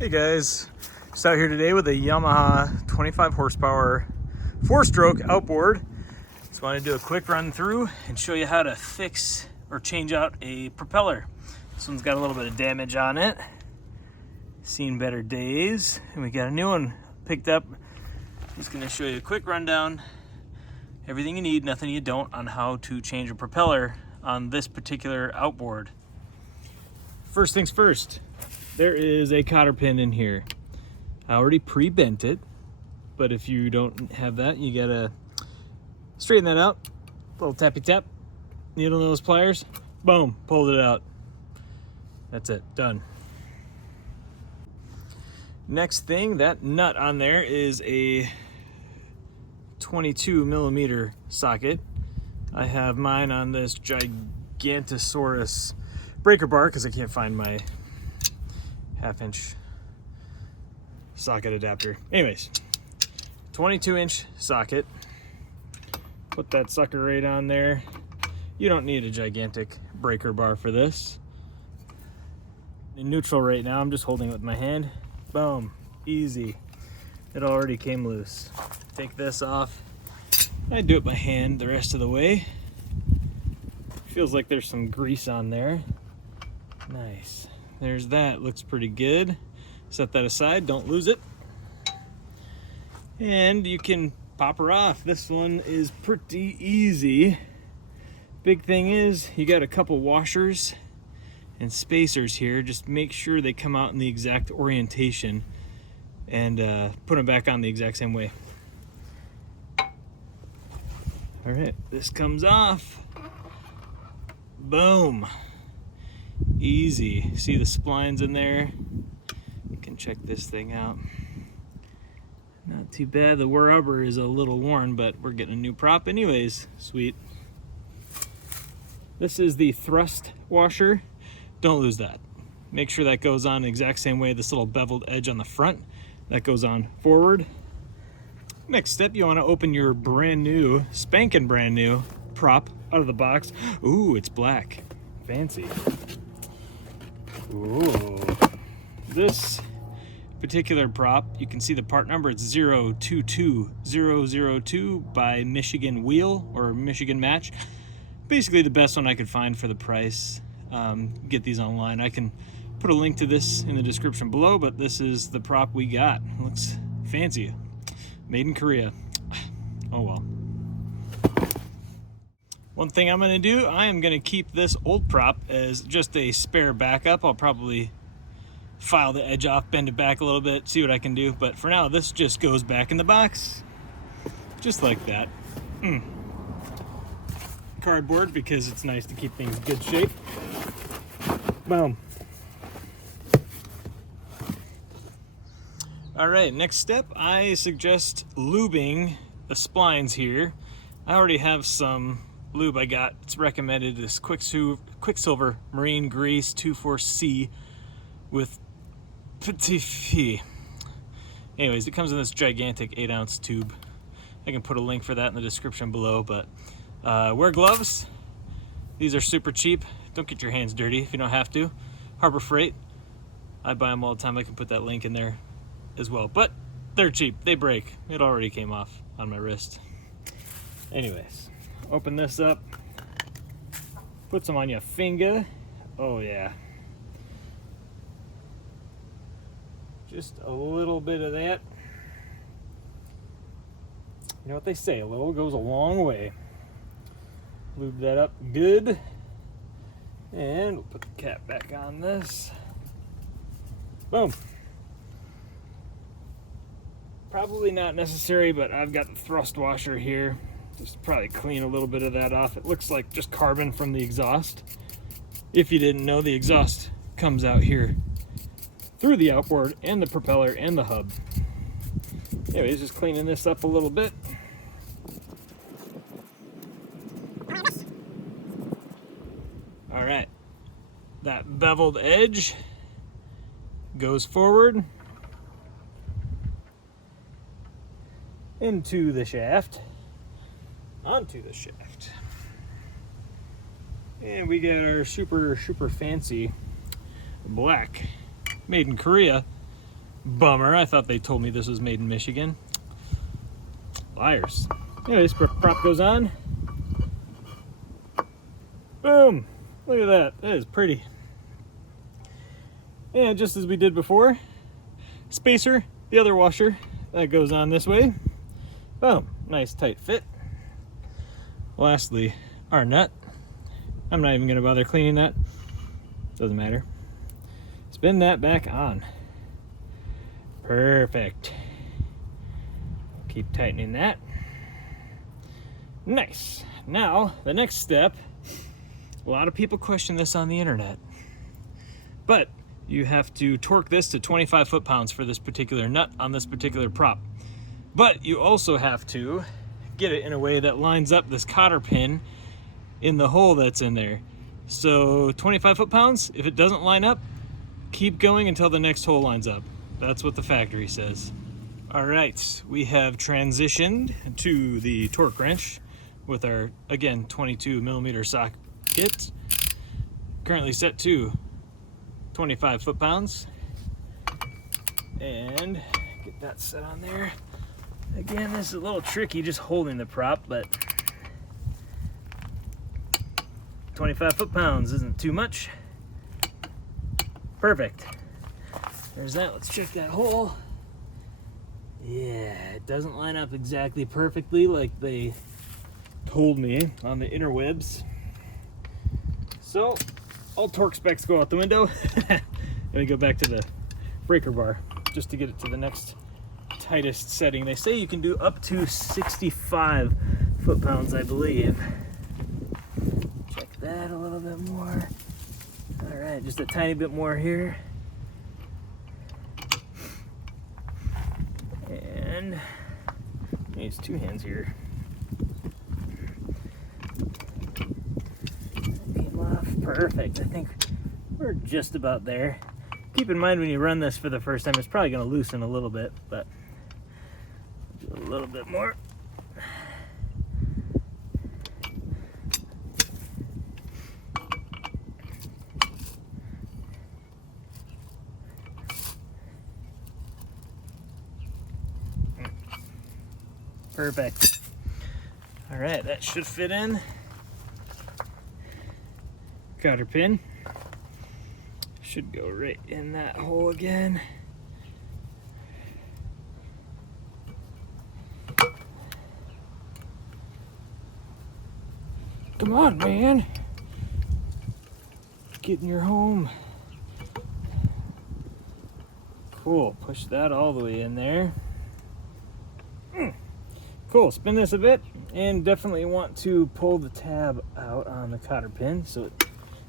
Hey guys, just out here today with a Yamaha 25 horsepower 4-stroke outboard. Just want to do a quick run through and show you how to fix or change out a propeller. This one's got a little bit of damage on it. Seen better days, and we got a new one picked up. Just going to show you a quick rundown. Everything you need, nothing you don't, on how to change a propeller on this particular outboard. First things first. There is a cotter pin in here. I already pre-bent it, but if you don't have that, you gotta straighten that out. Little tappy tap, needle nose pliers, boom, pulled it out. That's it, done. Next thing, that nut on there is a 22 millimeter socket. I have mine on this Gigantosaurus breaker bar because I can't find my 1/2-inch socket adapter. Anyways, 22-inch socket. Put that sucker right on there. You don't need a gigantic breaker bar for this. In neutral right now, I'm just holding it with my hand. Boom, easy. It already came loose. Take this off. I do it by hand the rest of the way. Feels like there's some grease on there. Nice. There's that, looks pretty good. Set that aside, don't lose it. And you can pop her off. This one is pretty easy. Big thing is, you got a couple washers and spacers here. Just make sure they come out in the exact orientation and put them back on the exact same way. All right, this comes off. Boom. Easy. See the splines in there? You can check this thing out. Not too bad. The rubber is a little worn, but we're getting a new prop anyways. Sweet. This is the thrust washer. Don't lose that. Make sure that goes on the exact same way. This little beveled edge on the front, that goes on forward. Next step, you want to open your brand new, spanking brand new prop out of the box. Ooh, it's black. Fancy. Ooh. This particular prop, you can see the part number, it's 022002 by Michigan Wheel or Michigan Match. Basically the best one I could find for the price. Get these online. I can put a link to this in the description below, but this is the prop we got. Looks fancy. Made in Korea. Oh well. One thing I'm going to do, I am going to keep this old prop as just a spare backup. I'll probably file the edge off, bend it back a little bit, see what I can do. But for now, this just goes back in the box. Just like that. Cardboard, because it's nice to keep things in good shape. Boom. All right, next step, I suggest lubing the splines here. I already have some lube I got. It's recommended, this Quicksilver Marine Grease 24C with Petit Fee. Anyways, it comes in this gigantic 8-ounce tube. I can put a link for that in the description below, but wear gloves. These are super cheap. Don't get your hands dirty if you don't have to. Harbor Freight. I buy them all the time. I can put that link in there as well, but they're cheap. They break. It already came off on my wrist. Anyways, open this up, put some on your finger. Oh yeah, just a little bit of that. You know what they say, a little goes a long way. Lube that up good, and we'll put the cap back on this. Boom. Probably not necessary, but I've got the thrust washer here. Just probably clean a little bit of that off. It looks like just carbon from the exhaust. If you didn't know, the exhaust comes out here through the outboard and the propeller and the hub. Anyways, just cleaning this up a little bit. All right, that beveled edge goes forward into the shaft. Onto the shaft. And we got our super fancy black, made in Korea, Bummer. I thought they told me this was made in Michigan. Liars. Anyways, prop goes on. Boom. Look at that. That is pretty. And just as we did before, spacer, the other washer, that goes on this way. Boom. Nice tight fit. Lastly, our nut. I'm not even going to bother cleaning that. Doesn't matter. Spin that back on. Perfect. Keep tightening that. Nice. Now, the next step, a lot of people question this on the internet, but you have to torque this to 25 foot-pounds for this particular nut on this particular prop. But you also have to get it in a way that lines up this cotter pin in the hole that's in there. So 25 foot-pounds, if it doesn't line up, keep going until the next hole lines up. That's what the factory says. All right, we have transitioned to the torque wrench with our, again, 22 millimeter socket. Currently set to 25 foot-pounds. And get that set on there. Again, this is a little tricky just holding the prop, but 25 foot-pounds isn't too much. Perfect. There's that. Let's check that hole. Yeah, it doesn't line up exactly perfectly like they told me on the interwebs. So, all torque specs go out the window. Let me go back to the breaker bar just to get it to the next tightest setting. They say you can do up to 65 foot-pounds, I believe. Check that a little bit more. All right, just a tiny bit more here. And needs two hands here. Came off perfect. I think we're just about there. Keep in mind when you run this for the first time, it's probably going to loosen a little bit, but do a little bit more. Perfect. All right, that should fit in. Cotter pin should go right in that hole again. Come on, man. Get in your home. Cool, push that all the way in there. Cool, spin this a bit, and definitely want to pull the tab out on the cotter pin so it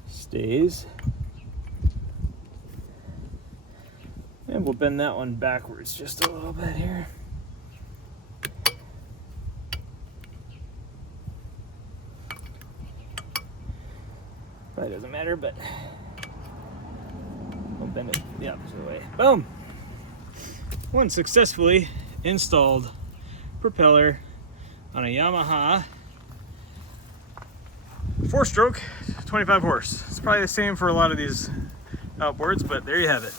stays. And we'll bend that one backwards just a little bit here. Probably doesn't matter, but we'll bend it the opposite way. Boom! One successfully installed propeller on a Yamaha 4-stroke 25 horse. It's probably the same for a lot of these outboards, but there you have it.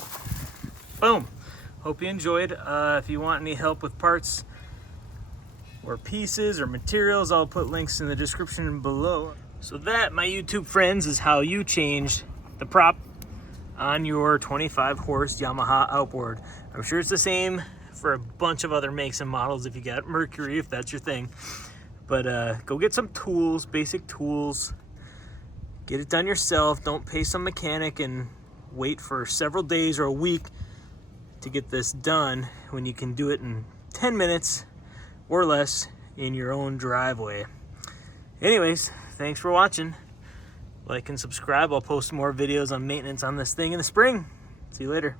Boom. Hope you enjoyed. If you want any help with parts or pieces or materials, I'll put links in the description below. So that, my YouTube friends, is how you change the prop on your 25 horse Yamaha outboard. I'm sure it's the same for a bunch of other makes and models if you got Mercury, if that's your thing. But go get some tools, basic tools. Get it done yourself. Don't pay some mechanic and wait for several days or a week to get this done when you can do it in 10 minutes or less in your own driveway. Anyways, thanks for watching. Like and subscribe. I'll post more videos on maintenance on this thing in the spring. See you later.